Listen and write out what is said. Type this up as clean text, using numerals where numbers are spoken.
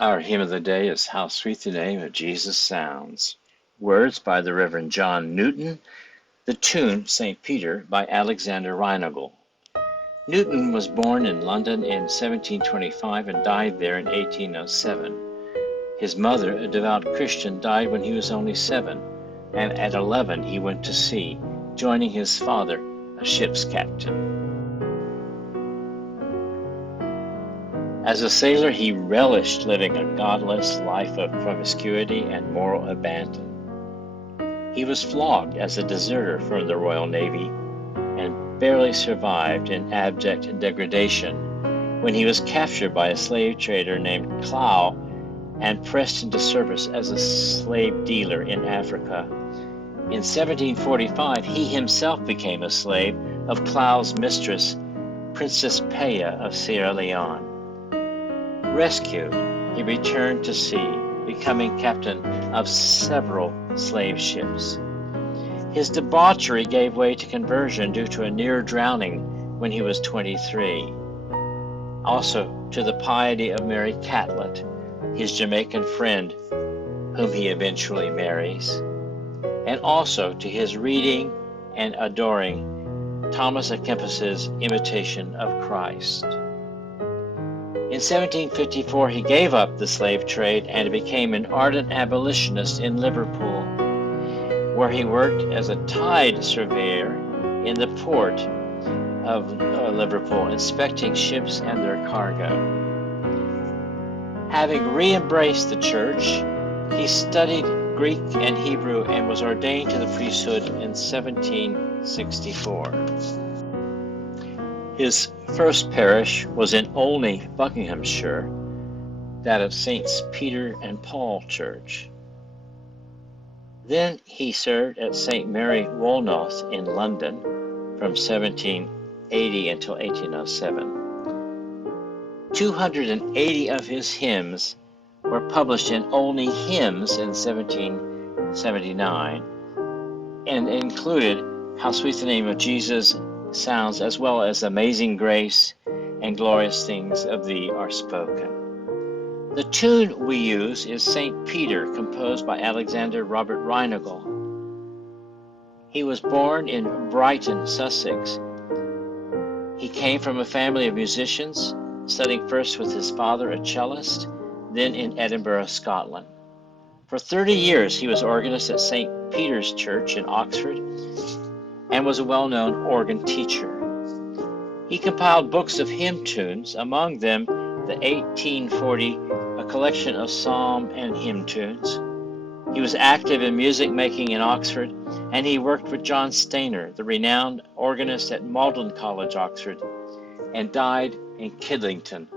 Our hymn of the day is How Sweet the Name of Jesus Sounds. Words by the Reverend John Newton. The tune, St. Peter, by Alexander Reinagel. Newton was born in London in 1725 and died there in 1807. His mother, a devout Christian, died when he was only 7, and at 11 he went to sea, joining his father, a ship's captain. As a sailor, he relished living a godless life of promiscuity and moral abandon. He was flogged as a deserter from the Royal Navy and barely survived in abject degradation when he was captured by a slave trader named Clow and pressed into service as a slave dealer in Africa. In 1745, he himself became a slave of Clow's mistress, Princess Paya of Sierra Leone. Rescued, he returned to sea, becoming captain of several slave ships. His debauchery gave way to conversion due to a near drowning when he was 23. Also to the piety of Mary Catlett, his Jamaican friend, whom he eventually marries, and also to his reading and adoring Thomas à Kempis's Imitation of Christ. In 1754, he gave up the slave trade and became an ardent abolitionist in Liverpool, where he worked as a tide surveyor in the port of Liverpool, inspecting ships and their cargo. Having re-embraced the church, he studied Greek and Hebrew and was ordained to the priesthood in 1764. His first parish was in Olney, Buckinghamshire, that of Saints Peter and Paul Church. Then he served at St. Mary Woolnoth in London from 1780 until 1807. 280 of his hymns were published in Olney Hymns in 1779 and included How Sweet the Name of Jesus Sounds, as well as Amazing Grace and Glorious Things of Thee Are Spoken. The tune we use is St. Peter, composed by Alexander Robert Reinagel. He was born in Brighton, Sussex. He came from a family of musicians, studying first with his father, a cellist, then in Edinburgh, Scotland. For 30 years he was organist at St. Peter's Church in Oxford and was a well-known organ teacher. He compiled books of hymn tunes, among them the 1840 A Collection of Psalm and Hymn Tunes. He was active in music making in Oxford, and he worked with John Stainer, the renowned organist at Magdalen College, Oxford, and died in Kidlington,